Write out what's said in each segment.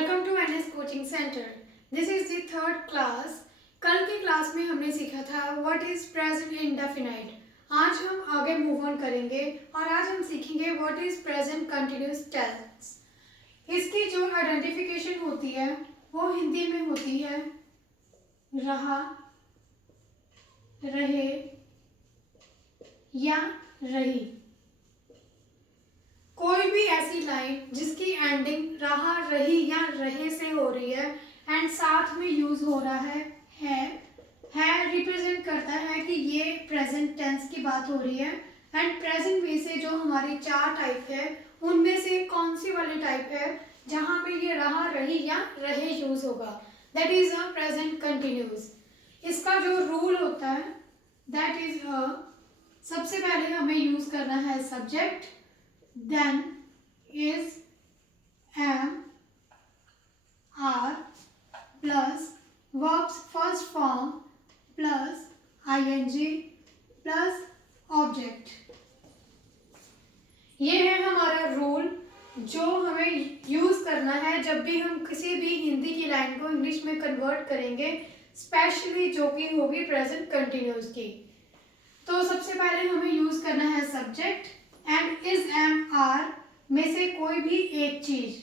Welcome to NS coaching centre. This is the third class. कल की class में हमने सीखा था व्हाट इज प्रेजेंट इंडेफिनाइट। आज हम आगे मूव ऑन करेंगे और आज हम सीखेंगे what is present continuous tense. इसकी जो आइडेंटिफिकेशन होती है वो हिंदी में होती है रहा, रहे या रही। कोई भी ऐसी लाइन जिसकी एंडिंग रहा, रही या रहे से हो रही है एंड साथ में यूज हो रहा है रिप्रेजेंट करता है कि ये प्रेजेंट टेंस की बात हो रही है। एंड प्रेजेंट में से जो हमारी चार टाइप है उनमें से कौन सी वाली टाइप है जहां पे ये रहा, रही या रहे यूज होगा, that is a present continuous. इसका जो रूल होता है दैट इज सबसे पहले हमें यूज करना है subject, then is, am, are plus verbs first form plus ing plus object। ये है हमारा रूल जो हमें यूज करना है जब भी हम किसी भी हिंदी की लाइन को इंग्लिश में कन्वर्ट करेंगे, स्पेशली जो कि होगी प्रेजेंट कंटिन्यूअस की। तो सबसे पहले हमें यूज करना है subject and is, am, are में से कोई भी एक चीज।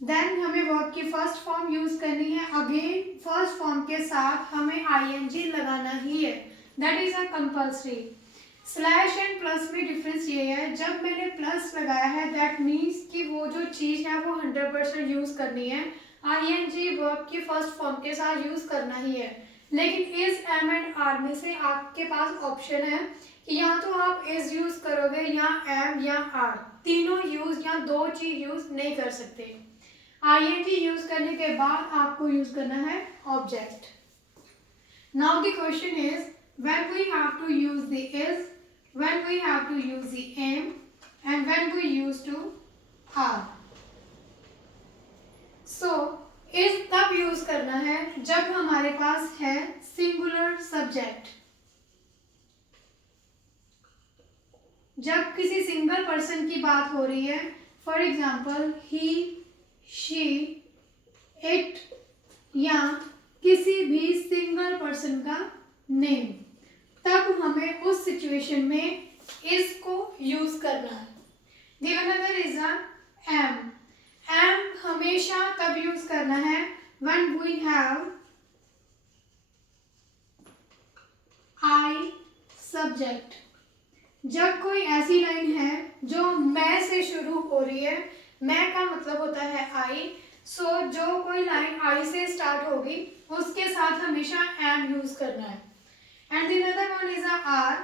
देन हमें वर्ब की फर्स्ट फॉर्म यूज करनी है। अगेन फर्स्ट फॉर्म के साथ हमें आईएनजी लगाना ही है, that is a compulsory. Slash and plus में डिफरेंस ये है, जब मैंने प्लस लगाया है दैट मीन्स कि वो जो चीज है वो 100% यूज करनी है। आईएनजी वर्ब की फर्स्ट फॉर्म के साथ यूज करना ही है। लेकिन इज, एम एंड आर में से आपके पास ऑप्शन है कि या तो आप इज यूज करोगे या एम या आर, तीनों यूज या दो चीज यूज नहीं कर सकते। आईएनजी यूज करने के बाद आपको यूज करना है object. Now the question is when we have to use the is, when we have to use the am and when we use to are. So is तब यूज करना है जब हमारे पास है सिंगुलर सब्जेक्ट, जब किसी सिंगल पर्सन की बात हो रही है। For example he, she, it या किसी भी सिंगल पर्सन का नेम, तब हमें उस सिचुएशन में इज को यूज करना है। The another is a am. Am हमेशा तब यूज करना है when we have I subject. जब कोई ऐसी लाइन है जो मैं से शुरू हो रही है, मैं का मतलब होता है आई, सो जो कोई लाइन आई से स्टार्ट होगी उसके साथ हमेशा एम यूज करना है। And the other one is a are.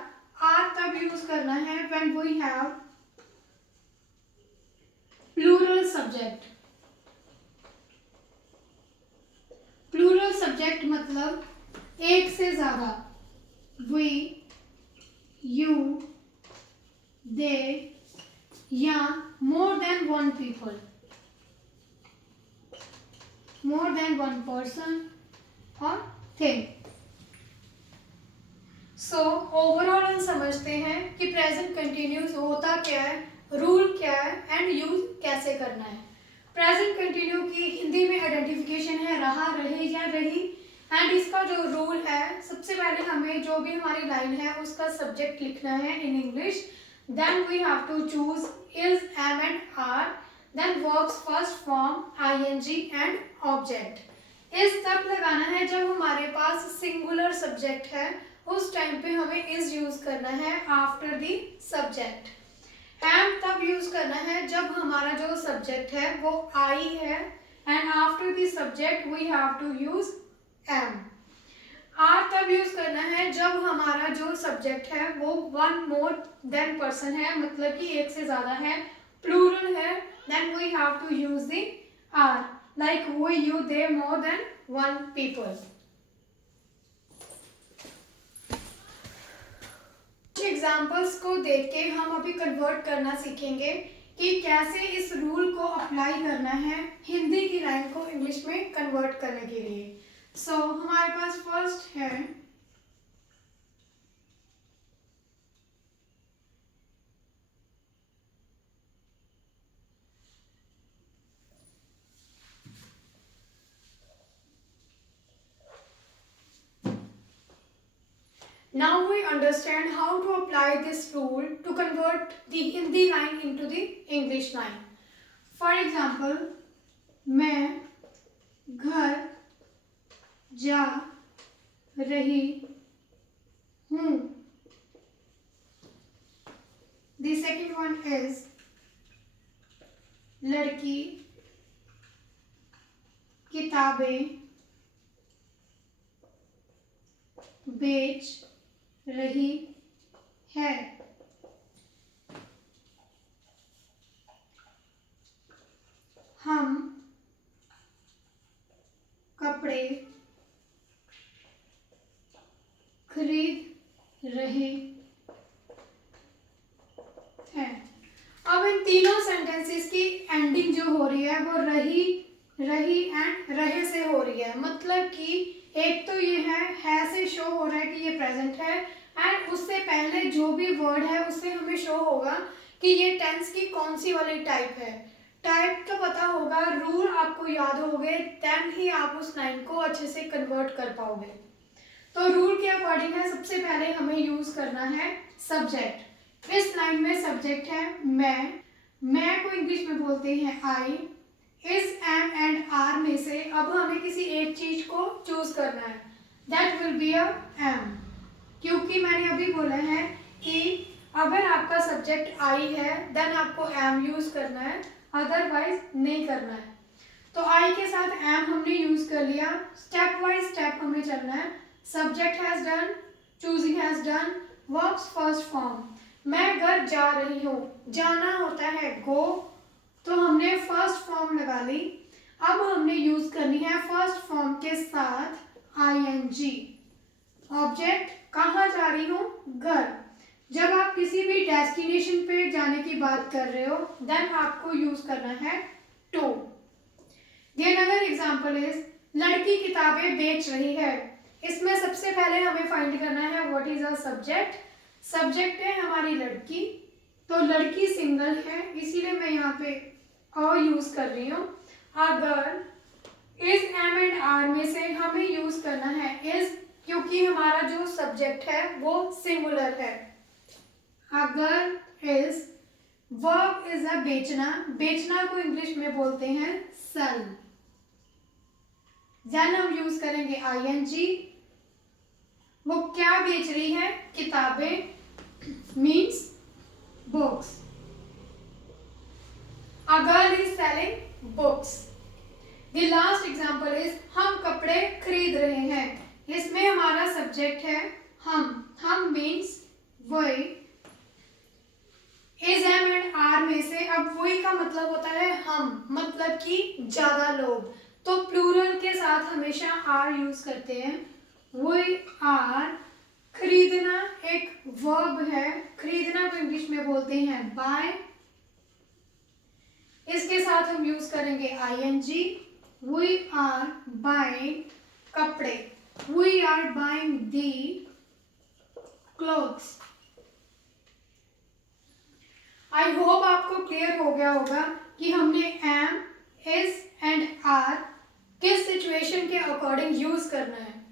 Are तब यूज करना है when we have plural subject. Plural subject मतलब एक से ज्यादा, वी, यू, दे या more than one people, more than one person और थिंग। सो ओवरऑल हम समझते हैं कि प्रेजेंट कंटिन्यूअस होता क्या है, रूल क्या है एंड यूज कैसे करना है। प्रेजेंट कंटिन्यू की हिंदी में आइडेंटिफिकेशन है रहा, रहे या रही। एंड इसका जो रूल है, सबसे पहले हमें जो भी हमारी लाइन है उसका सब्जेक्ट लिखना है in English. Then we have to choose is, am and are, then verbs first form ING and object. Is तब लगाना है जब हमारे पास सिंगुलर सब्जेक्ट है, उस टाइम पे हमें इज यूज करना है आफ्टर द सब्जेक्ट। एम तब यूज करना है जब हमारा जो सब्जेक्ट है वो आई है and after the subject we have to use am. Are तब यूज करना है जब हमारा जो सब्जेक्ट है वो वन मोर देन पर्सन है, मतलब कि एक से ज्यादा है, प्लूरल है, then we have to use the are, like we, you, they, more than one people. Examples को देख के हम अभी कन्वर्ट करना सीखेंगे कि कैसे इस रूल को अप्लाई करना है हिंदी की लाइन को इंग्लिश में कन्वर्ट करने के लिए। सो हमारे पास फर्स्ट है Now we understand how to apply this rule to convert the Hindi line into the English line. For example, मैं घर जा रही हूँ. The second one is लड़की किताबें बेच रही है. हम कपड़े खरीद रहे हैं. अब इन तीनों सेंटेंसेस की एंडिंग जो हो रही है वो रही एंड रहे से हो रही है. मतलब कि एक तो ये है से शो हो रहा है कि ये प्रेजेंट है, एंड उससे पहले जो भी वर्ड है उससे हमें शो होगा कि ये टेंस की कौन सी वाली टाइप है. टाइप तो पता होगा, रूल आपको याद हो गए, देन ही आप उस लाइन को अच्छे से कन्वर्ट कर पाओगे. तो रूल के अकॉर्डिंग है, सबसे पहले हमें यूज करना है सब्जेक्ट. इस लाइन में सब्जेक्ट है मैं को इंग्लिश में बोलते हैं आई. इस एम एंड आर में से अब हमें किसी एक चीज को चूज करना है. That will be a am, क्योंकि मैंने अभी बोला है कि अगर आपका सब्जेक्ट आई है देन आपको एम यूज करना है, अदरवाइज नहीं करना है. तो आई के साथ एम हमने यूज कर लिया. स्टेप बाय स्टेप हमें चलना है. Subject has done, choosing has done, verbs first form. मैं घर जा रही हूँ, जाना होता है गो, तो हमने फर्स्ट फॉर्म लगा ली. अब हमने यूज करनी है फर्स्ट फॉर्म के साथ आईएनजी. ऑब्जेक्ट, कहाँ जा रही हूँ, घर. जब आप किसी भी डेस्टिनेशन पे जाने की बात कर रहे हो देन आपको यूज करना है टू. देन अगर एग्जांपल इज लड़की किताबें बेच रही है. इसमें सबसे पहले हमें फाइंड करना है what is a subject. Subject है हमारी लड़की, तो लड़की सिंगल है इसीलिए मैं यहाँ पे अ यूज कर रही हूँ. अगर इज एम एंड आर में से हमें यूज करना है इज, क्योंकि हमारा जो सब्जेक्ट है वो सिंगुलर है. अगर इज, वर्ब इज अ बेचना. बेचना को इंग्लिश में बोलते हैं सेल. देन हम यूज करेंगे आईएनजी. वो क्या बेच रही है, किताबें, means books. A girl is selling books. The last example is हम कपड़े खरीद रहे हैं. इसमें हमारा सब्जेक्ट है हम मीन्स वही. इज एम एंड आर में से अब वही का मतलब होता है हम, मतलब कि ज्यादा लोग, तो प्लूरल के साथ हमेशा आर यूज करते हैं. वही आर. खरीदना एक वर्ब है. खरीदना को इंग्लिश में बोलते हैं बाय. इसके साथ हम यूज करेंगे आईएनजी. वी आर बाइंग कपड़े. We are buying the clothes. I hope आपको क्लियर हो गया होगा कि हमने एम, इज एंड आर किस सिचुएशन के अकॉर्डिंग यूज करना है.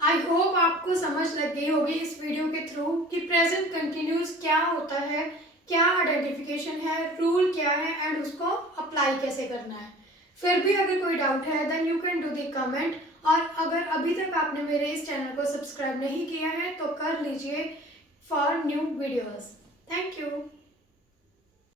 आई होप आपको समझ लग गई होगी इस वीडियो के थ्रू कि प्रेजेंट कंटिन्यूस क्या होता है, क्या आइडेंटिफिकेशन है, रूल क्या है एंड उसको अप्लाई कैसे करना है. फिर भी अगर कोई डाउट है then you can do the comment. और अगर अभी तक आपने मेरे इस चैनल को सब्सक्राइब नहीं किया है तो कर लीजिए for new videos. Thank you.